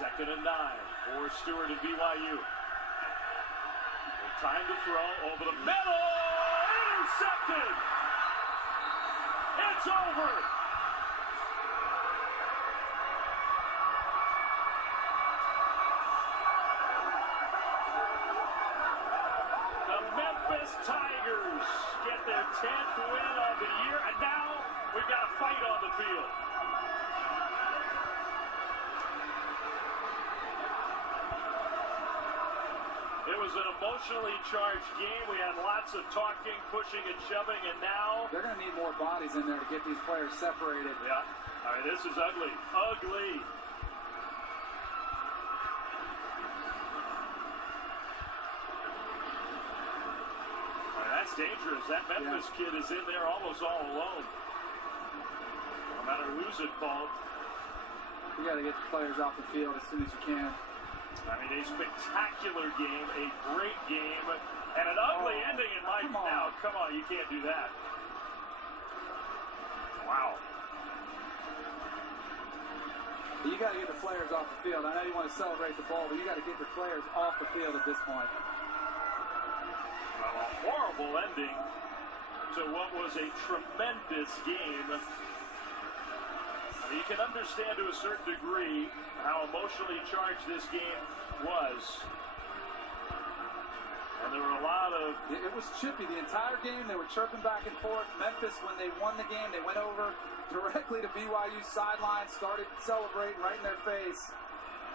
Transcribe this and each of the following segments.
2nd and 9 for Stewart and BYU. Time to throw over the middle. Intercepted. It's over. The Memphis Tigers get their 10th win of the year, and now we've got a fight on the field. It was an emotionally charged game. We had lots of talking, pushing, and shoving, and now they're going to need more bodies in there to get these players separated. Yeah. All right, this is ugly. Ugly. All right, that's dangerous. That Memphis kid is in there almost all alone. No matter who's at fault. You got to get the players off the field as soon as you can. I mean, a spectacular game, a great game, and an ugly ending in my... Now, come on, you can't do that. Wow. You got to get the players off the field. I know you want to celebrate the ball, but you got to get the players off the field at this point. Well, a horrible ending to what was a tremendous game. You can understand to a certain degree how emotionally charged this game was. And there were a lot of... It was chippy the entire game. They were chirping back and forth. Memphis, when they won the game, they went over directly to BYU's sideline, started celebrating right in their face.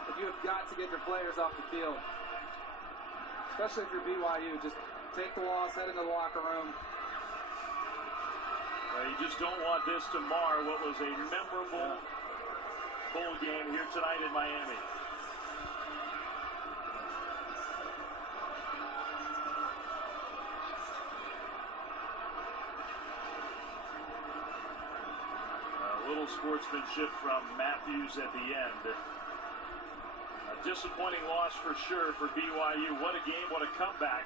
But you have got to get your players off the field. Especially if you're BYU. Just take the loss, head into the locker room. You just don't want this to mar what was a memorable bowl game here tonight in Miami. A little sportsmanship from Matthews at the end. A disappointing loss for sure for BYU. What a game, what a comeback.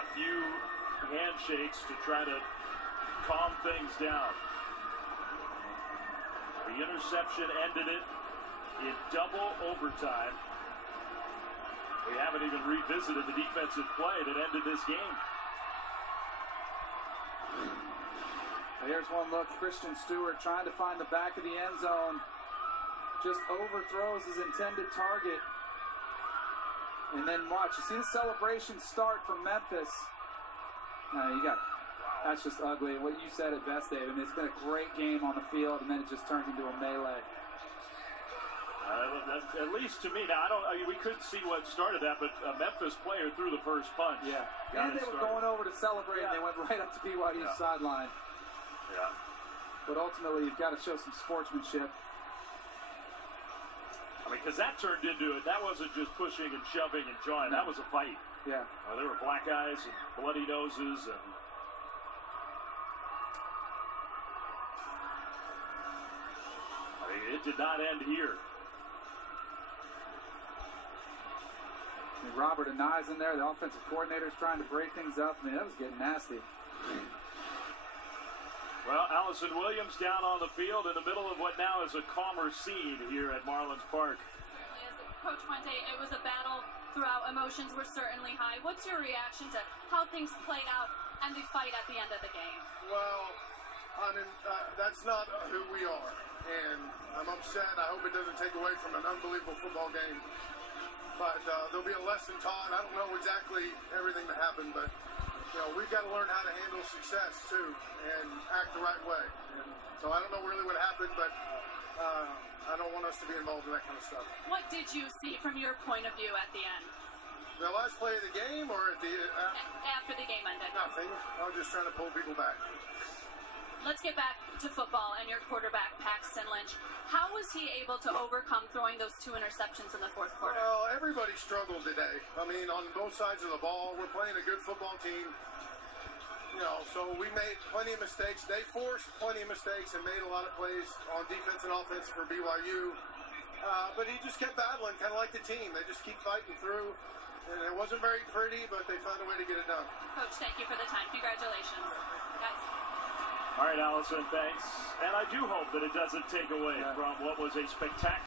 A few handshakes to try to calm things down. The interception ended it in double overtime. We haven't even revisited the defensive play that ended this game. Here's one look. Christian Stewart trying to find the back of the end zone. Just overthrows his intended target. And then watch. You see the celebration start from Memphis. You got it. That's just ugly. What you said it best, Dave. I mean, it's been a great game on the field, and then it just turns into a melee. At least to me, now we couldn't see what started that, but a Memphis player threw the first punch. Yeah, and they were going over to celebrate, and they went right up to BYU's sideline. Yeah. But ultimately, you've got to show some sportsmanship. I mean, because that turned into it. That wasn't just pushing and shoving and jawing. That was a fight. Yeah. There were black eyes and bloody noses and. It did not end here. And Robert Anai's in there. The offensive coordinator's trying to break things up. I mean, that was getting nasty. Well, Allison Williams down on the field in the middle of what now is a calmer scene here at Marlins Park. Coach Fuente, it was a battle throughout. Emotions were certainly high. What's your reaction to how things played out and the fight at the end of the game? Well, I mean, that's not who we are. And I'm upset. I hope it doesn't take away from an unbelievable football game. But there'll be a lesson taught. I don't know exactly everything that happened, but you know, we've got to learn how to handle success too and act the right way. And so I don't know really what happened, but I don't want us to be involved in that kind of stuff. What did you see from your point of view at the end? The last play of the game or at the after the game ended? Nothing. I was just trying to pull people back. Let's get back to football and your quarterback, Paxton Lynch. How was he able to overcome throwing those 2 interceptions in the fourth quarter? Well, everybody struggled today. I mean, on both sides of the ball. We're playing a good football team. You know, so we made plenty of mistakes. They forced plenty of mistakes and made a lot of plays on defense and offense for BYU. But he just kept battling, kind of like the team. They just keep fighting through. And it wasn't very pretty, but they found a way to get it done. Coach, thank you for the time. Congratulations. Guys. All right, Allison, thanks. And I do hope that it doesn't take away from what was a spectacular